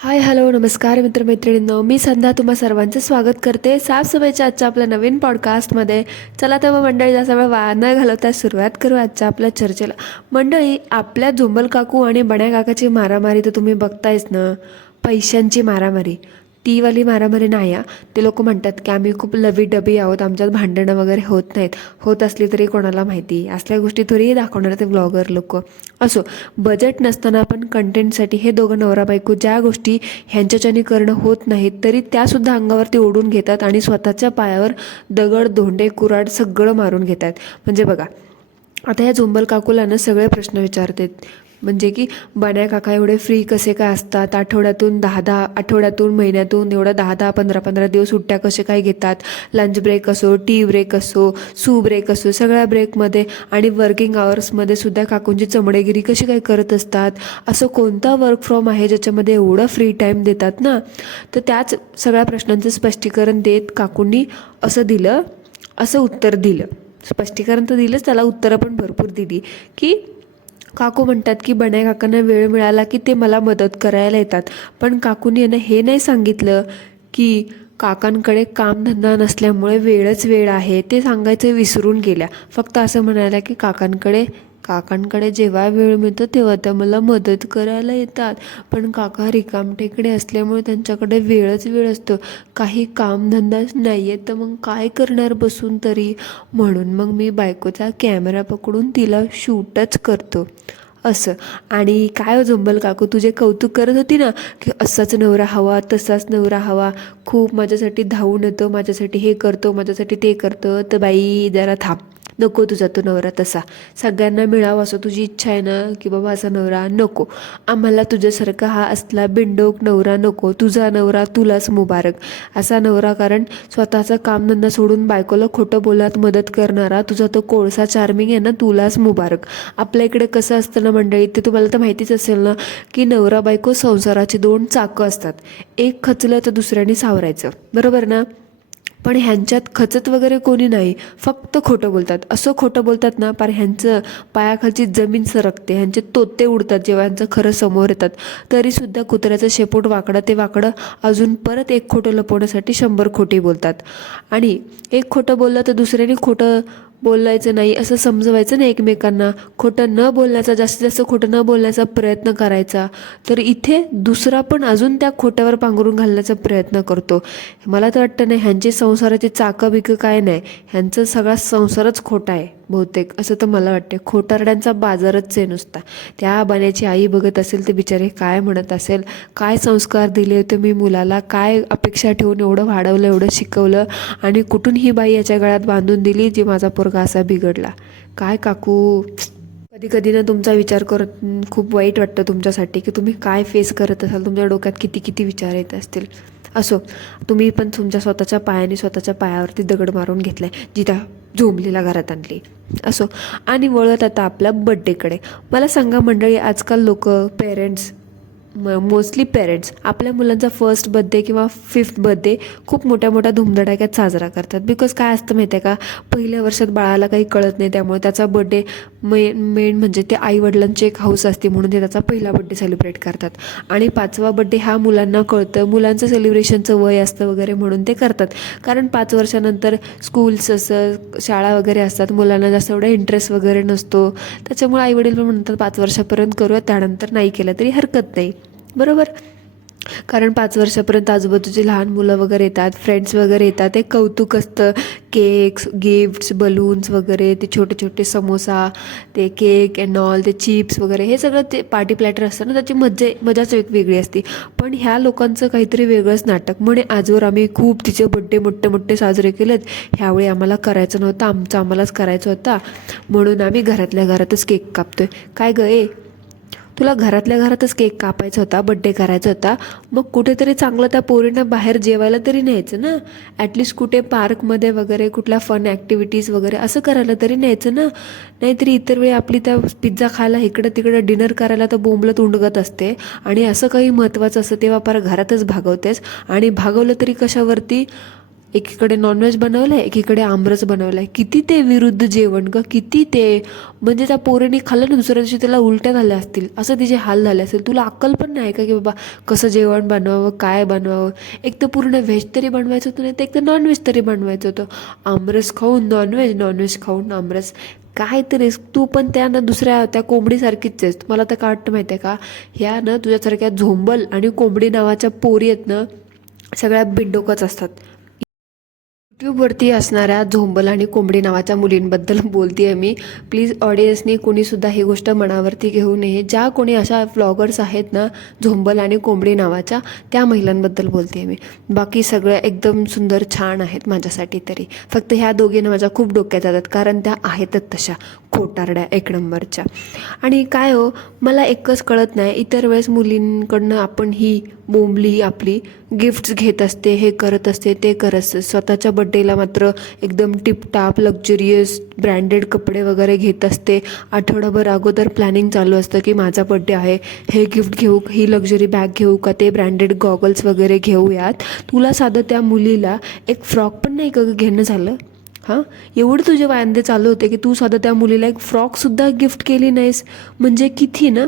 Hi hello नमस्कार मित्रमैत्रिणींनो, मी संध्या तुम्हा सर्वांचं स्वागत करते साफसफाईच्या आजच्या आपल्या नवीन पॉडकास्टमध्ये. चला तर मग मंडळी, जास्त वेळ वाया न घालवता सुरुवात करू आजच्या आपल्या चर्चेला. मंडळी, आपल्या झोंबल काकू आणि बण्या काकाची मारामारी तर तुम्ही बघतायच ना. पैशांची मारामारी, ती वाली मारामारी नाही हा. ते लोक म्हणतात की आम्ही खूप लवी डबी आहोत, आमच्यात भांडणं वगैरे होत नाहीत. होत असली तरी कोणाला माहिती, असल्या गोष्टी थोडी दाखवणार ते ब्लॉगर लोक. असो, बजेट नसताना पण कंटेंटसाठी हे दोघं नवरा बायको ज्या गोष्टी ह्यांच्याच्याने करणं होत नाहीत तरी त्यासुद्धा अंगावरती ओढून घेतात आणि स्वतःच्या पायावर दगड धोंडे कुऱ्हाड सगळं मारून घेतात. म्हणजे बघा, आता या झोंबल काकूला ना सगळे प्रश्न विचारतात. म्हणजे की बण्या काका एवढे फ्री कसे काय असतात, आठवड्यातून महिन्यातून एवढा 10-10 15-15 दिवस सुट्ट्या कसे काय घेतात, लंच ब्रेक असो, टी ब्रेक असो, सू ब्रेक असो, सगळ्या ब्रेकमध्ये आणि वर्किंग आवर्समध्ये सुद्धा काकूंची चमडेगिरी कशी काय करत असतात. असं कोणता वर्क फ्रॉम आहे ज्याच्यामध्ये एवढं फ्री टाईम देतात ना. तर त्याच सगळ्या प्रश्नांचं स्पष्टीकरण देत काकूंनी असं उत्तर दिलं. स्पष्टीकरण तर दिलंच, त्याला उत्तरं पण भरपूर दिली. की काकू म्हणतात की बण्या काकांना वेळ मिळाला की ते मला मदत करायला येतात, पण काकूने यांना हे नाही सांगितलं की काकांकडे कामधंदा नसल्यामुळे वेळच वेळ आहे, ते सांगायचं विसरून गेल्या. फक्त असं म्हणायला की काकांकडे जेव्हा वेळ मिळतो तेव्हा त्या मला मदत करायला येतात, पण काका रिकामटेकडे असल्यामुळे त्यांच्याकडे वेळच वेळ असतो, काही कामधंदाच नाही आहे, तर मग काय करणार बसून तरी, म्हणून मग मी बायकोचा कॅमेरा पकडून तिला शूटच करतो असं. आणि काय झोंबल काकू, तुझे कौतुक करत होती ना की असाच नवरा हवा, तसाच नवरा हवा, खूप माझ्यासाठी धावून येतो, माझ्यासाठी हे करतो, माझ्यासाठी ते करतो, तर बाई जरा थांब, नको तुझा तो नवरा तसा. सगळ्यांना मिळावं असं तुझी इच्छा आहे ना की बाबा असा नवरा नको आम्हाला, तुझ्यासारखा हा असला बिंडोक नवरा नको, तुझा नवरा तुलाच मुबारक असा नवरा. कारण स्वतःचा कामधंदा सोडून बायकोला खोटं बोलत मदत करणारा तुझा तो कोळसा चार्मिंग आहे ना, तुलाच मुबारक. आपल्या इकडे कसं असतं ना मंडळी, ते तुम्हाला तर माहितीच असेल ना की नवरा बायको संसाराची 2 चाकं असतात, एक खचलं तर दुसऱ्याने सावरायचं, बरोबर ना. पण ह्यांच्यात खचत वगैरे कोणी नाही, फक्त खोटं बोलतात. असं खोटं बोलतात ना, पार ह्यांचं पायाखालची जमीन सरकते, ह्यांचे तोते उडतात जेव्हा ह्यांचं खरं समोर येतात. तरीसुद्धा कुत्र्याचं शेपूट वाकडं ते वाकडं, अजून परत एक खोटं लपवण्यासाठी 100 खोटी बोलतात. आणि एक खोटं बोललं तर दुसऱ्याने खोटं बोलायचं नाही असं समजवायचं नाही एकमेकांना, खोटं न बोलण्याचा, जास्तीत जास्त खोटं न बोलण्याचा प्रयत्न करायचा. तर इथे दुसरा पण अजून त्या खोट्यावर पांघरून घालण्याचा प्रयत्न करतो. मला तर वाटतं नाही ह्यांची संसाराची चाकं बिकं काय नाही, ह्यांचा सगळा संसारच खोटा आहे बहुतेक, असं तर मला वाटते. खोटारड्यांचा बाजारच आहे नुसता. त्या बण्याची आई बघत असेल ते बिचारे काय म्हणत असेल, काय संस्कार दिले होते मी मुलाला, काय अपेक्षा ठेवून एवढं वाढवलं, एवढं शिकवलं, आणि कुठून ही बाई याच्या गळ्यात बांधून दिली जी माझा पोरगा असा बिघडला. काय काकू, कधी कधी ना तुमचा विचार करत खूप वाईट वाटतं तुमच्यासाठी की तुम्ही काय फेस करत असाल, तुमच्या डोक्यात किती किती विचार येत असतील. असो, तुम्ही पण तुमच्या स्वतःच्या पायाने स्वतःच्या पायावरती दगड मारून घेतलाय, जिथं झोंबलीला घरात आणली. असो, आणि वळत आता आपल्या बड्डेकडे. मला सांगा मंडळी, आजकाल लोक पेरेंट्स, मोस्टली पेरेंट्स आपल्या मुलांचा फर्स्ट बड्डे किंवा 5th बड्डे खूप मोठ्या मोठ्या धुमधडाक्यात साजरा करतात. बिकॉज काय असतं माहिती आहे का, पहिल्या वर्षात बाळाला काही कळत नाही, त्यामुळे त्याचा बड्डे मेन म्हणजे ते आईवडिलांची एक हौस असते म्हणून ते त्याचा पहिला बड्डे सेलिब्रेट करतात. आणि 5वा बड्डे हा मुलांना कळतं, मुलांचं सेलिब्रेशनचं वय असतं वगैरे म्हणून ते करतात. कारण 5 वर्षानंतर स्कूल्स असं शाळा वगैरे असतात, मुलांना जास्त एवढा इंटरेस्ट वगैरे नसतो, त्याच्यामुळे आईवडील पण म्हणतात 5 वर्षापर्यंत करूया, त्यानंतर नाही केलं तरी हरकत नाही, बरोबर. कारण 5 वर्षापर्यंत आजूबाजूची लहान मुलं वगैरे येतात, फ्रेंड्स वगैरे येतात, एक कौतुक असतं, केक्स, गिफ्ट्स, बलून्स वगैरे, ते छोटे छोटे समोसा, ते केक अँड ऑल, ते चिप्स वगैरे, हे सगळं ते पार्टी प्लॅटर असतं ना, त्याची मजाच वेगवेगळी असते. पण ह्या लोकांचं काहीतरी वेगळंच नाटक. म्हणे आजवर आम्ही खूप तिचे बड्डे मोठे मोठे साजरे केलेत, ह्यावेळी आम्हाला करायचं नव्हतं, आमचं आम्हालाच करायचं होता, म्हणून आम्ही घरातल्या घरातच केक कापतोय. काय गं, तुला घरातल्या घरातच केक कापायचा होता, बड्डे करायचा होता, मग कुठेतरी चांगलं त्या पोरींना बाहेर जेवायला तरी न्यायचं ना. ॲटलिस्ट कुठे पार्कमध्ये वगैरे, कुठल्या फन ॲक्टिव्हिटीज वगैरे असं करायला तरी न्यायचं ना. नाहीतरी इतर वेळी आपली त्या पिझ्झा खायला इकडं तिकडं डिनर करायला तर बोंबलत उंडगत असते, आणि असं काही महत्त्वाचं असतं तेव्हा फार घरातच भागवतेस. आणि भागवलं तरी कशावरती, एकीकडे नॉनव्हेज बनवलं आहे, एकीकडे आमरस बनवलं आहे. किती ते विरुद्ध जेवण ग, किती ते. म्हणजे त्या पोरीने खाल्लं ना, दुसऱ्या दिवशी त्याला उलट्या झाल्या असतील, असं तिचे हाल झाले असेल. तुला अक्कल पण नाही का की बाबा कसं जेवण बनवावं, काय बनवावं. एक तर पूर्ण व्हेज तरी बनवायचं होतं, नाही तर एक तर नॉनव्हेज तरी बनवायचं होतं. आमरस खाऊन नॉनव्हेज, नॉनव्हेज खाऊन आमरस. काय तरी तू पण त्या ना दुसऱ्या त्या कोंबडीसारखीच आहेस. मला तर काय वाटतं माहिती आहे का, ह्या ना तुझ्यासारख्या झोंबल आणि कोंबडी नावाच्या पोरी आहेत ना, सगळ्या बिंडोकच असतात. यूट्यूबवरती असणाऱ्या झोंबल आणि कोंबडी नावाच्या मुलींबद्दल बोलते आहे मी. प्लीज ऑडियन्सनी कोणीसुद्धा ही गोष्ट मनावरती घेऊ नये. ज्या कोणी अशा व्लॉगर्स आहेत ना झोंबल आणि कोंबडी नावाच्या, त्या महिलांबद्दल बोलते आहे मी. बाकी सगळ्या एकदम सुंदर छान आहेत माझ्यासाठी तरी. फक्त ह्या दोघींना माझ्या खूप डोक्यात जातात, कारण त्या आहेतच तशा खोटारड्या एक नंबरच्या. आणि काय हो, मला एकच कळत नाही, इतर वेळेस मुलींकडनं आपण ही बोंबली आपली गिफ्ट्स घेत असते, हे करत असते, ते करत असते. स्वतःच्या बड्डेला मात्र एकदम टिपटाप लक्झरियस ब्रँडेड कपडे वगैरे घेत असते. आठवडाभर अगोदर प्लॅनिंग चालू असतं की माझा बड्डे आहे, हे गिफ्ट घेऊ, ही लक्झरी बॅग घेऊ का, ते ब्रँडेड गॉगल्स वगैरे घेऊयात. तुला साधं त्या मुलीला एक फ्रॉक पण नाही का घेणं झालं? हां, एवढं तुझे वायंदे चालू होते की तू साधं त्या मुलीला एक फ्रॉकसुद्धा गिफ्ट केली नाहीस. म्हणजे किती ना,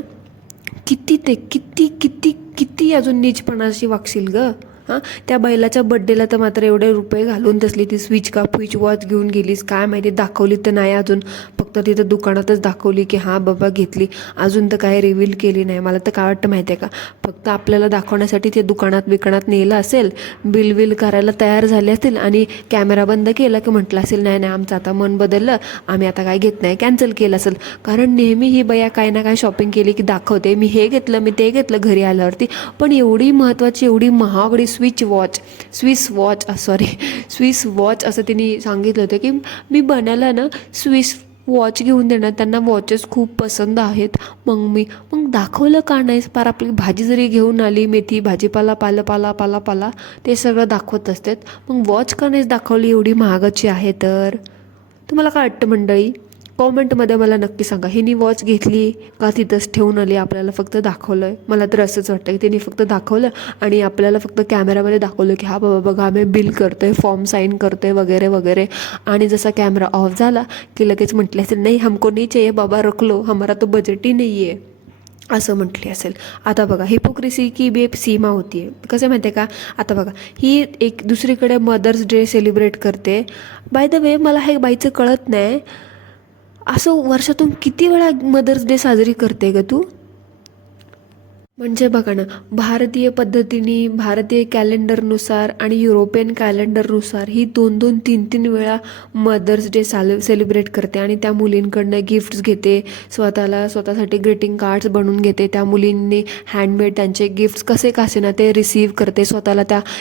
किती ते किती किती किती अजून नीचपणाशी वागशील ग. हां, त्या बैलाच्या बड्डेला तर मात्र एवढे रुपये घालून तसली ती स्विच वॉच घेऊन गेलीस, काय माहिती दाखवली तर नाही अजून. फक्त तिथं दुकानातच दाखवली की हां बाबा घेतली, अजून तर काय रिव्हील केली नाही. मला तर काय वाटतं माहिती आहे का, फक्त आपल्याला दाखवण्यासाठी ते दुकानात नेलं असेल, बिल करायला तयार झाले असतील आणि कॅमेरा बंद केला की म्हटलं असेल नाही नाही आमचं आता मन बदललं, आम्ही आता काय घेत नाही, कॅन्सल केलं असेल. कारण नेहमी ही बया काय ना काय शॉपिंग केली की दाखवते, मी हे घेतलं, मी ते घेतलं घरी आल्यावरती. पण एवढी महत्त्वाची, एवढी महागडी स्विस वॉच असं तिने सांगितलं होतं की मी बनायला ना स्विस वॉच घेऊन देणार, त्यांना वॉचेस खूप पसंत आहेत. मग दाखवलं का नाहीस? पार आपली भाजी जरी घेऊन आली, मेथी भाजीपाला पाला ते सगळं दाखवत असतात. मग वॉच का नाहीस दाखवली, एवढी महागाची आहे तर? तुम्हाला काय वाटतं मंडळी? कॉमेंटमध्ये मला नक्की सांगा. हिनी वॉच घेतली का तिथंच ठेवून आली, आपल्याला फक्त दाखवलं आहे? मला तर असंच वाटतं की तिने फक्त दाखवलं आणि आपल्याला फक्त कॅमेरामध्ये दाखवलं की हा बाबा बघा आम्ही बिल करतो आहे, फॉर्म साईन करतो आहे वगैरे वगैरे. आणि जसा कॅमेरा ऑफ झाला की लगेच म्हटले असेल नाही हमको नहीं चाहिए बाबा, रख लो, हमारा तो बजेट ही नहीं आहे, असं म्हटली असेल. आता बघा हिपोक्रेसी की बी सीमा होती आहे. कसं माहिती आहे का, आता बघा ही एक दुसरीकडे मदर्स डे सेलिब्रेट करते. बाय द वे मला हे बाईचं कळत नाही, असं वर्षातून किती वेळा मदर्स डे साजरी करते ग तू? म्हणजे बघा ना, भारतीय पद्धतीने भारतीय कॅलेंडरनुसार आणि युरोपियन कॅलेंडरनुसार ही 2-2, 3-3 वेळा मदर्स डे सेलिब्रेट करते आणि त्या मुलींकडनं गिफ्ट्स घेते, स्वतःसाठी ग्रीटिंग कार्ड्स बनवून घेते. त्या मुलींनी हँडमेड त्यांचे गिफ्ट्स कसे कासे ना ते रिसीव्ह करते.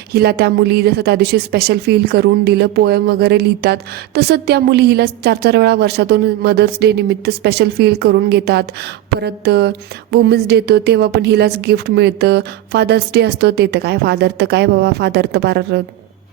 हिला त्या मुली जसं त्या दिवशी स्पेशल फील करून दिलं, पोएम वगैरे लिहितात, तसंच त्या मुली हिला 4-4 वेळा वर्षातून मदर्स डे निमित्त स्पेशल फील करून घेतात. परत वुमेन्स डे येतो तेव्हा पण हिलाच गिफ्ट मिळतं. फादर्स डे असतो ते तर काय, फादर तर पार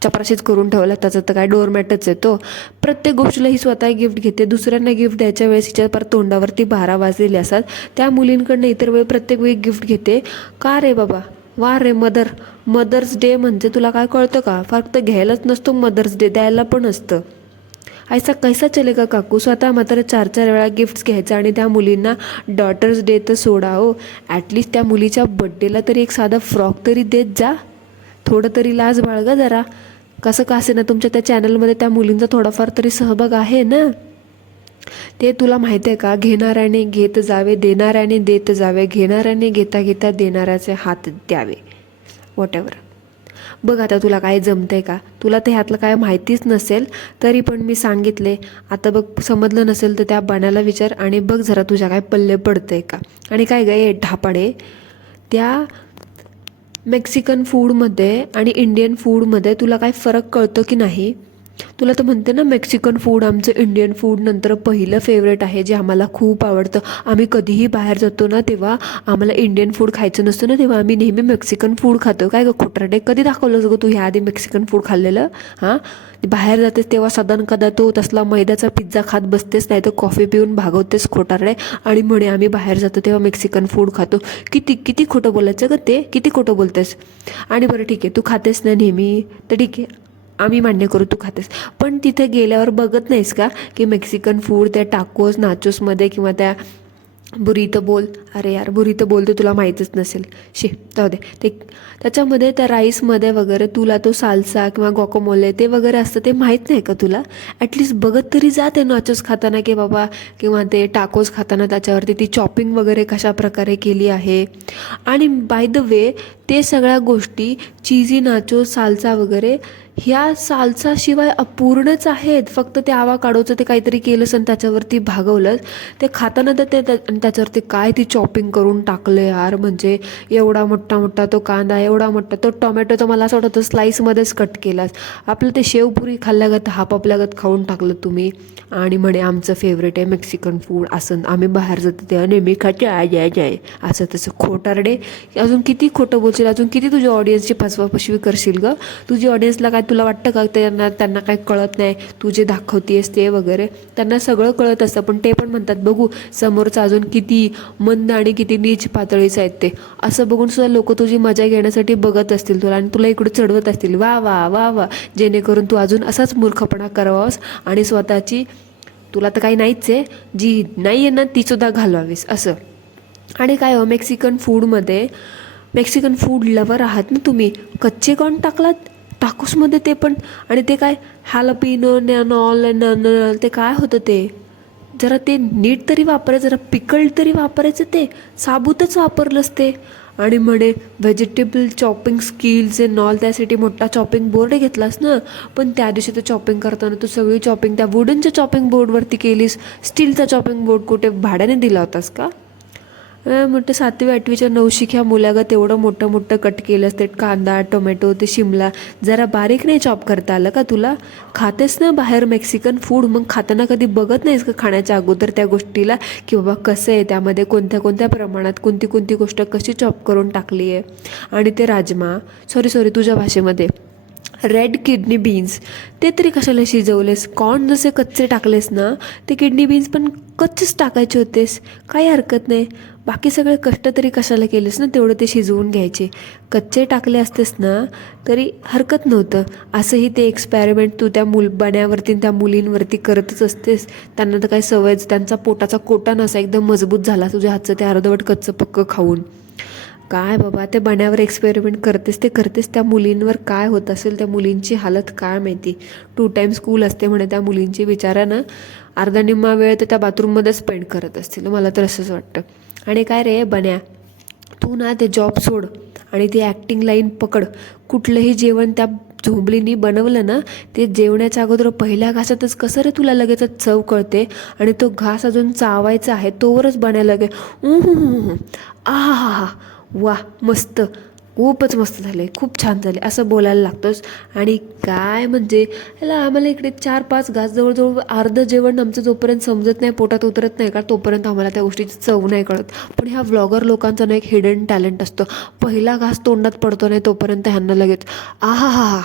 चपराशीच करून ठेवला, त्याचं तर काय डोरमॅटच येतो. प्रत्येक गोष्टीला ही स्वतः गिफ्ट घेते. दुसऱ्यांना गिफ्ट द्यायच्या वेळेस हिच्या पर तोंडावरती 12 वाजलेले असतात. त्या मुलींकडनं इतर वेळी प्रत्येक वेळी गिफ्ट घेते. का रे बाबा, वा रे मदर्स डे म्हणजे तुला काय कळतं का? फक्त घ्यायलाच नसतो मदर्स डे, द्यायला पण असतं. ऐसा कैसा चलेगा काकू? स्वतः मात्र 4-4 वेळा गिफ्ट्स घ्यायचं आणि त्या मुलींना डॉटर्स डे तर सोडा हो, ॲटलिस्ट त्या मुलीच्या बड्डेला तरी एक साधा फ्रॉक तरी देत जा. थोडं तरी लाज बाळगा जरा. कसं का असे ना, तुमच्या त्या चॅनलमध्ये त्या मुलींचा थोडाफार तरी सहभाग आहे ना. ते तुला माहिती आहे का, घेणाऱ्याने घेत जावे, देणाऱ्याने देत जावे, घेणाऱ्याने घेता घेता देणाऱ्याचे हात द्यावे. व्हॉटएव्हर. बघ आता तुला काय जमतंय का? तुला ते ह्यातलं काय माहितीच नसेल तरी पण मी सांगितले. आता बघ, समजलं नसेल तर त्या बाणाला विचार आणि बघ जरा तुझ्या काय पल्ले पडतंय का. आणि काय गे ढापाडे, त्या मेक्सिकन फूडमध्ये आणि इंडियन फूडमध्ये तुला काय फरक कळतो की नाही? तुला तर म्हणते ना, मेक्सिकन फूड आमचं इंडियन फूड नंतर पहिलं फेवरेट आहे, जे आम्हाला खूप आवडतं. आम्ही कधीही बाहेर जातो ना तेव्हा आम्हाला इंडियन फूड खायचं नसतं ना, तेव्हा आम्ही नेहमी मेक्सिकन फूड खातो. काय गं खोटरडे, कधी दाखवलंस गं तू ह्या आधी मेक्सिकन फूड खाल्लेलं? हां, बाहेर जातेस तेव्हा सदन कदा तो तसला मैद्याचा पिझ्झा खात बसतेस, नाही तर कॉफी पिऊन भागवतेस खोटारडे, आणि म्हणे आम्ही बाहेर जातो तेव्हा मेक्सिकन फूड खातो. किती खोटं बोलायचं गं ते, किती खोटं बोलतेस. आणि बरं ठीक आहे, तू खातेस ना नेहमी तर ठीक आहे, आम्ही मान्य करू तू खातेस, पण तिथे गेल्यावर बघत नाहीस का की मेक्सिकन फूड त्या टाकोस नाचोसमध्ये किंवा त्या बुरितो बोल, अरे यार बुरितो बोल तर तुला माहीतच नसेल, जाऊ दे ते, त्याच्यामध्ये त्या राईसमध्ये वगैरे तुला तो साल्सा किंवा गॉकोमोले ते वगैरे असतं ते माहीत नाही का तुला? ॲटलिस्ट बघत तरी जा ते नाचोस खाताना की बाबा, किंवा ते टाकोस खाताना त्याच्यावरती ती चॉपिंग वगैरे कशा प्रकारे केली आहे. आणि बाय द वे ते सगळ्या गोष्टी चीजी नाचो साल्सा वगैरे ह्या साल्साशिवाय अपूर्णच आहेत. फक्त ते आवाकाडोचं ते काहीतरी केलंस आणि त्याच्यावरती भागवलंस, ते खाताना तर ते आणि त्याच्यावरती काय ती चॉपिंग करून टाकलं यार. म्हणजे एवढा मोठा मोठा तो कांदा, एवढा मोठा तो टोमॅटो, तर मला असं वाटतं स्लाईसमध्येच कट केलास. आपलं ते शेवपुरी खाल्ल्यागत हापापल्यागत खाऊन टाकलं तुम्ही. आणि म्हणे आमचं फेवरेट आहे मेक्सिकन फूड, असं आम्ही बाहेर जातो तेव्हा नेहमी खायचे आय आय असं तसं. खोटारडे, अजून किती खोटं बोलशील, अजून किती तुझ्या ऑडियन्सची फसवाफसवी करशील गं. तुझी ऑडियन्सला काय, तुला वाटतं का त्यांना काय कळत नाही तू जे दाखवतेस ते वगैरे? त्यांना सगळं कळत असतं, पण ते पण म्हणतात बघू समोरचं अजून किती मंद आणि किती नीच पातळीचं आहेत ते, असं बघून सुद्धा लोक तुझी मजा घेण्यासाठी बघत असतील तुला आणि तुला इकडे चढवत असतील वा वा वा वा, जेणेकरून तू अजून असाच मूर्खपणा करावास आणि स्वतःची, तुला तर काही नाहीच आहे, जी नाही आहे ना तीसुद्धा घालवावीस असं. आणि काय हो, मेक्सिकन फूडमध्ये, मेक्सिकन फूड लवर आहात ना तुम्ही, कच्चे कॉर्न टाकलात टाकोसमध्ये ते पण. आणि ते काय हॅलपिनो नॉल ते काय होतं ते, जरा ते नीट तरी वापरायचं, जरा पिकल्ड तरी वापरायचं, ते साबूतच वापरलंच ते. आणि म्हणे vegetable chopping skills and all, त्यासाठी मोठा चॉपिंग बोर्ड घेतलास ना, पण त्या दिवशी तर चॉपिंग करताना तू सगळी चॉपिंग त्या वुडनच्या चॉपिंग बोर्डवरती केलीस, स्टीलचा चॉपिंग बोर्ड कुठे भाड्याने दिला होतास का? म्हटलं 7वी 8वीच्या नवशिक्या मुलागत एवढं मोठं मोठं कट केलं असते कांदा टोमॅटो ते शिमला, जरा बारीक नाही चॉप करता आलं का तुला? खातेस ना बाहेर मेक्सिकन फूड, मग खाताना कधी बघत नाहीस का खाण्याच्या अगोदर त्या गोष्टीला की बाबा कसं आहे, त्यामध्ये कोणत्या कोणत्या प्रमाणात कोणती कोणती गोष्ट कशी चॉप करून टाकली आहे. आणि ते राजमा, सॉरी तुझ्या भाषेमध्ये रेड किडनी बीन्स, ते तरी कशाला शिजवलेस? कॉर्न जसे कच्चे टाकलेस ना, ते किडनी बीन्स पण कच्चेच टाकायचे होतेस, काही हरकत नाही. बाकी सगळे कष्ट तरी कशाला केलेस ना, तेवढं ते शिजवून घ्यायचे. कच्चे टाकले असतेस ना तरी हरकत नव्हतं. असंही ते एक्सपेरिमेंट तू त्या बण्यावरती त्या मुलींवरती करतच असतेस. त्यांना तर काही सवयच, त्यांचा पोटाचा कोटा नसा एकदम मजबूत झाला तुझ्या हातचं ते अर्धवट कच्चं पक्क खाऊन. काय बाबा, ते बण्यावर एक्सपेरिमेंट करतेस ते करतेस, त्या मुलींवर काय होत असेल, त्या मुलींची हालत काय माहिती. 2 टाइम स्कूल असते म्हणे त्या मुलींची, विचारानं अर्धा निम्मा वेळ तर त्या बाथरूममध्येच स्पेंड करत असतील, मला तर असंच वाटतं. आणि काय रे बन्या, तू ना ते जॉब सोड आणि ती ॲक्टिंग लाईन पकड. कुठलंही जेवण त्या झोंबलीनी बनवलं ना, ते जेवण्याच्या अगोदर पहिल्या घासातच कसं रे तुला लगेचच चव कळते, आणि तो घास अजून चावायचा आहे तोवरच बनायला लगे आहा हा हा, वा मस्त, खूपच मस्त झाले, खूप छान झाले असं बोलायला लागतोस. आणि काय म्हणजे ह्याला, आम्हाला इकडे 4-5 घास जवळजवळ अर्धं जेवण आमचं जोपर्यंत समजत नाही, पोटात उतरत नाही का, तोपर्यंत आम्हाला त्या गोष्टीची चव नाही कळत. पण ह्या व्लॉगर लोकांचा ना एक हिडन टॅलेंट असतं, पहिला घास तोंडात पडतो नाही तोपर्यंत ह्यांना लगेच आहा हा हा,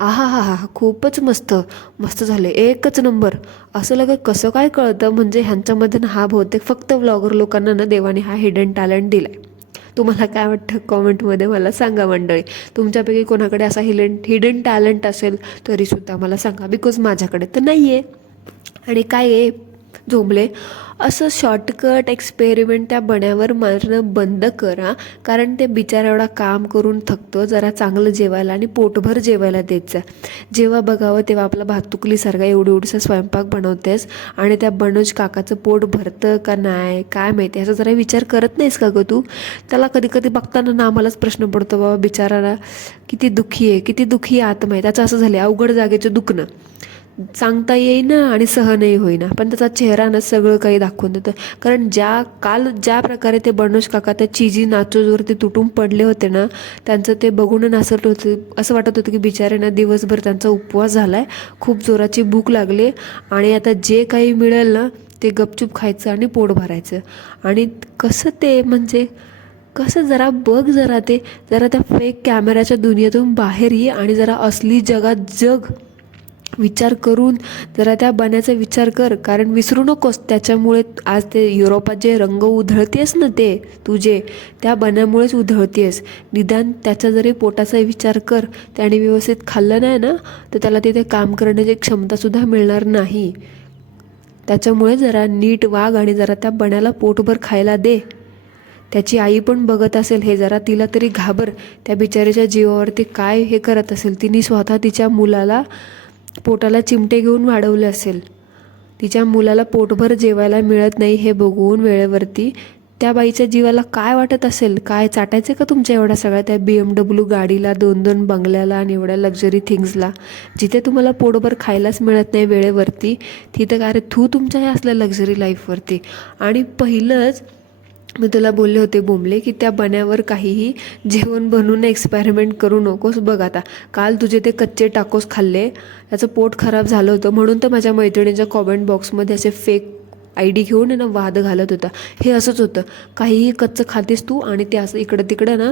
आहा हा हा, खूपच मस्त मस्त झाले, एकच नंबर, असं लगेच कसं काय कळतं? म्हणजे ह्यांच्यामध्ये ना हा बहुतेक फक्त व्लॉगर लोकांना ना देवाने हा हिडन टॅलेंट दिला आहे. तुम्हाला काय वाटतं कॉमेंटमध्ये मला सांगा मंडळी. तुमच्यापैकी कोणाकडे असा हिडन टॅलेंट असेल तरीसुद्धा मला सांगा, बिकॉज माझ्याकडे तर नाही आहे. आणि काय आहे झोंबले, असं शॉर्टकट एक्सपेरिमेंट त्या बण्यावर मारणं बंद करा. कारण ते बिचारा एवढा काम करून थकतो, जरा चांगलं जेवायला आणि पोटभर जेवायला द्यायचं. जेव्हा बघावं तेव्हा आपला भातुकलीसारखा एवढीसा स्वयंपाक बनवतेस आणि त्या बनोज काकाचं पोट भरतं का नाही काय माहिती, याचा जरा विचार करत नाहीस का गं तू? त्याला कधी कधी बघताना ना आम्हालाच प्रश्न पडतो, बाबा बिचाराला किती दुःखी आहे, किती दुःखी आत्मा आहे. त्याचं असं झालं अवघड जागेचं दुखणं, सांगता येईना आणि सहनही होईना, पण त्याचा चेहरा ना सगळं काही दाखवून देतं. कारण काल ज्या प्रकारे ते बनोज काका त्या चीजी नाचोजवरती तुटून पडले होते ना, त्यांचं ते बघून असं वाटत होतं की बिचाऱ्यांना दिवसभर त्यांचा उपवास झाला आहे, खूप जोराची भूक लागली आणि आता जे काही मिळेल ना ते गपचूप खायचं आणि पोट भरायचं. आणि कसं ते म्हणजे कसं, जरा बघ, जरा त्या फेक कॅमेऱ्याच्या दुनियेतून बाहेर ये आणि जरा असली जगात जग. विचार करून जरा त्या बण्याचा विचार कर, कारण विसरू नकोस त्याच्यामुळे आज ते युरोपात जे रंग उधळतेस ना ते तुझे त्या बण्यामुळेच उधळतेस. निदान त्याचा जरी पोटाचा विचार कर, त्याने व्यवस्थित खाल्लं नाही ना तर त्याला तिथे काम करण्याची क्षमतासुद्धा मिळणार नाही. त्याच्यामुळे जरा नीट वाग आणि जरा त्या बण्याला पोटभर खायला दे. त्याची आई पण बघत असेल हे, जरा तिला तरी घाबर. त्या बिचाऱ्याच्या जीवावरती काय हे करत असेल. तिने स्वतः तिच्या मुलाला पोटाला चिमटे घेऊन वाढवले असेल. तिच्या मुलाला पोटभर जेवायला मिळत नाही हे बघून वेळेवरती त्या बाईच्या जीवाला काय वाटत असेल. काय चाटायचं का तुमच्या एवढ्या सगळ्या त्या BMW गाडीला, 2-2 बंगल्याला आणि एवढ्या लक्झरी थिंग्सला, जिथे तुम्हाला पोटभर खायलाच मिळत नाही वेळेवरती, तिथं काय रे तू तुमच्या हे असल्या लक्झरी लाईफवरती. आणि पहिलंच मी तुला बोलले होते बोंबले की त्या बण्यावर काहीही जेवण बनवून एक्सपेरिमेंट करू नकोस. बघ आता काल तुझे ते कच्चे टाकोस खाल्ले, त्याचं पोट खराब झालं होतं म्हणून तर माझ्या मैत्रिणीच्या कॉमेंट बॉक्समध्ये असे फेक ID घेऊन ना वाद घालत होता. हे असंच होतं, काहीही कच्चं खातेस तू आणि ते असं इकडं तिकडं ना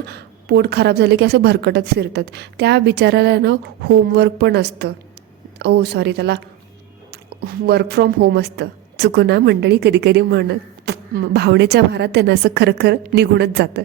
पोट खराब झाले की असं भरकटत फिरतात. त्या बिचाराला ना होमवर्क पण असतं, सॉरी त्याला वर्क फ्रॉम होम असतं. चुकू ना मंडळी, कधी कधी भावनेच्या भारात त्यांना असं खरखर निघूनच जातं.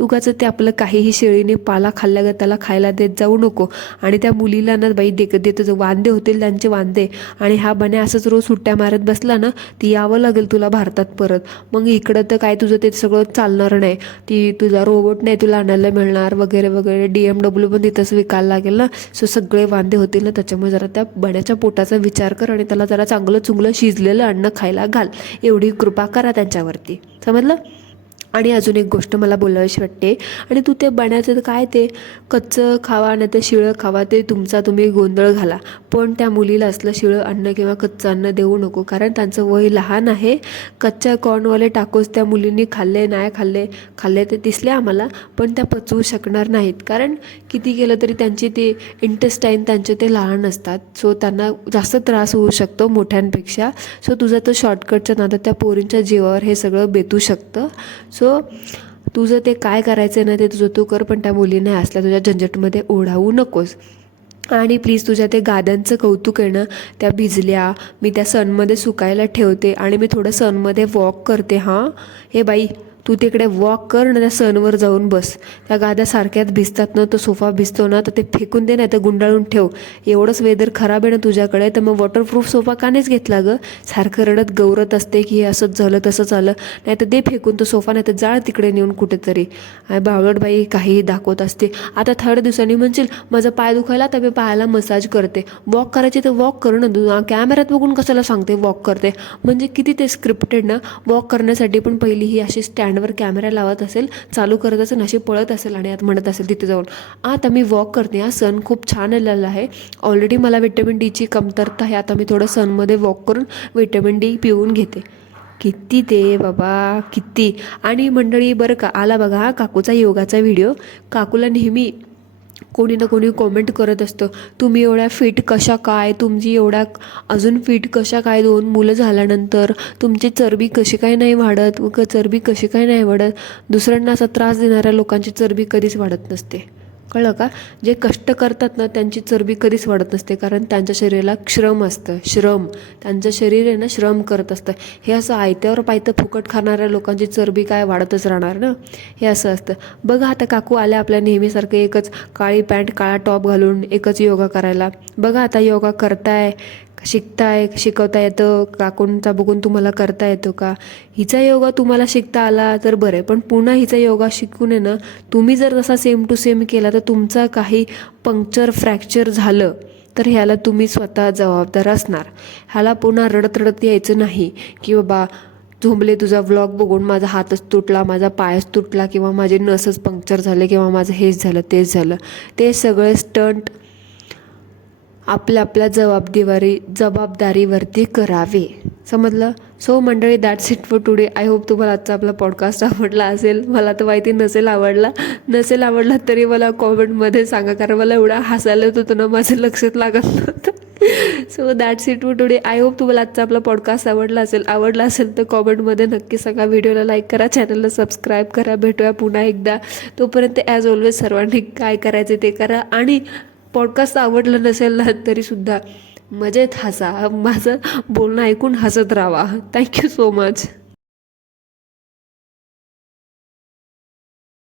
उगाचं ते आपलं काहीही शेळीने पाला खाल्ल्या ग त्याला खायला देत जाऊ नको. आणि त्या मुलीला ना बाई देतं वांदे होतील त्यांचे वांदे. आणि हा बन्या असंच रोज सुट्ट्या मारत बसला ना ती यावं लागेल तुला भारतात परत. मग इकडं तर काय तुझं ते सगळं चालणार नाही. ती तुझा रोबोट नाही तुला आणायला मिळणार वगैरे वगैरे. BMW पण तिथंच विकायला लागेल ना. सो सगळे वांदे होतील ना. त्याच्यामुळे जरा त्या बण्याच्या पोटाचा विचार कर आणि त्याला जरा चांगलं चुंगलं शिजलेलं अन्न खायला घाल. एवढी कृपा करा त्यांच्यावरती, समजलं. आणि अजून एक गोष्ट मला बोलावीशी वाटते. आणि तू ते बण्याचं काय ते कच्चं खावा नाही तर शिळं खावा ते तुमचा तुम्ही गोंधळ घाला, पण त्या मुलीला असलं शिळं अन्न किंवा कच्चं अन्न देऊ नको, कारण त्यांचं वय लहान आहे. कच्च्या कॉर्नवाले टाकोस त्या मुलींनी खाल्ले नाही खाल्ले ते दिसले आम्हाला, पण त्या पचवू शकणार नाहीत. कारण किती केलं तरी त्यांची ते इंटेस्टाईन त्यांचे ते लहान असतात. सो त्यांना जास्त त्रास होऊ शकतो मोठ्यांपेक्षा. सो तुझं तर शॉर्टकटच्या नादात त्या पोरींच्या जीवावर हे सगळं बेतू शकतं. सो तुझं ते काय करायचं ना ते तुझं तू कर, पण त्या मुलीने असल्या तुझ्या झंझटमध्ये ओढावू नकोस. आणि प्लीज तुझ्या ते गाद्यांचं कौतुक आहे ना त्या भिजल्या, मी त्या सनमध्ये सुकायला ठेवते आणि मी थोडं सनमध्ये वॉक करते. हां हे बाई तू तिकडे वॉक कर ना त्या सनवर जाऊन बस. त्या गाद्या सारख्यात भिजतात ना, तो सोफा भिजतो ना तर ते फेकून दे नाही तर गुंडाळून ठेव. एवढंच वेदर खराब आहे ना तुझ्याकडे तर मग वॉटरप्रूफ सोफा का नाहीच घेतला गं. सारखं रडत गौरत असते की हे असंच झालं तसंच झालं, नाही तर दे फेकून तो सोफा, नाही तर जाळ तिकडे नेऊन कुठेतरी. बावळट बाई काहीही दाखवत असते. आता थोड्या दिवसांनी म्हणशील माझं पाय दुखायला तर मी पायाला मसाज करते. वॉक करायची तर वॉक कर ना तू, कॅमेऱ्यात बघून कशाला सांगते वॉक करते. म्हणजे किती ते स्क्रिप्टेड ना. वॉक करण्यासाठी पण पहिली ही अशी स्टँडवर कॅमेरा लावत असेल, चालू करत असेल, अशी पळत असेल आणि आत म्हणत असेल तिथे जाऊन आता मी वॉक करते. हा सन खूप छान आलेला आहे, ऑलरेडी मला व्हिटॅमिन डीची कमतरता आहे, आता मी थोडं सनमध्ये वॉक करून व्हिटॅमिन डी पिऊन घेते. किती ते बाबा किती. आणि मंडळी बरं का आला बघा हा काकूचा योगाचा व्हिडिओ. काकूला नेहमी कोणी ना कोणी कॉमेंट करत असतं, तुम्ही एवढ्या फिट कशा काय, तुमची एवढ्या अजून फिट कशा काय, 2 मुलं झाल्यानंतर तुमची चरबी कशी काय नाही वाढत, चरबी कशी काय नाही वाढत. दुसऱ्यांना असा त्रास देणाऱ्या लोकांची चरबी कधीच वाढत नसते, कळलं का. जे कष्ट करतात ना त्यांची चरबी कधीच वाढत नसते, कारण त्यांच्या शरीराला श्रम असतं. त्यांचं शरीर आहे ना श्रम करत असतं. हे असं आयत्यावर पायतं फुकट खाणाऱ्या लोकांची चरबी काय वाढतच राहणार ना, हे असं असतं. बघा आता काकू आल्या आपल्या नेहमीसारखं एकच काळी पॅन्ट काळा टॉप घालून एकच योगा करायला. बघा आता योगा करताय, शिकवता येतं, काकूंचा बघून तुम्हाला करता येतो का. हिचा योगा तुम्हाला शिकता आला तर बरं आहे, पण पुन्हा हिचा योगा शिकून आहे ना तुम्ही जर तसा सेम टू सेम केला तर तुमचा काही फ्रॅक्चर झालं तर ह्याला तुम्ही स्वतः जबाबदार असणार. ह्याला पुन्हा रडत यायचं नाही की बाबा झोंबले तुझा व्लॉग बघून माझा हातच तुटला, माझा पायच तुटला, किंवा माझे नसच पंक्चर झाले, किंवा माझं हेच झालं तेच झालं. ते सगळे स्टंट आपल्या जबाबदारीवरती करावे, समजलं. सो मंडळी that's it for today. I hope तुम्हाला आजचा आपला पॉडकास्ट आवडला असेल. मला तर माहिती नसेल आवडला तरी मला कॉमेंटमध्ये सांगा, कारण मला एवढा हसायला येत होतं ना माझं लक्षात लागत नव्हतं. So that's it for today. I hope तुम्हाला आजचा आपला पॉडकास्ट आवडला असेल तर कॉमेंटमध्ये नक्की सांगा. व्हिडिओला लाईक करा, चॅनलला सबस्क्राईब करा. भेटूया पुन्हा एकदा. तोपर्यंत ॲज ऑलवेज सर्वांनी काय करायचे ते करा. आणि पॉडकास्ट आवडलं नसेल ना तरीसुद्धा मजेत हसा, माझं बोलणं ऐकून हसत राहा. Thank you so much.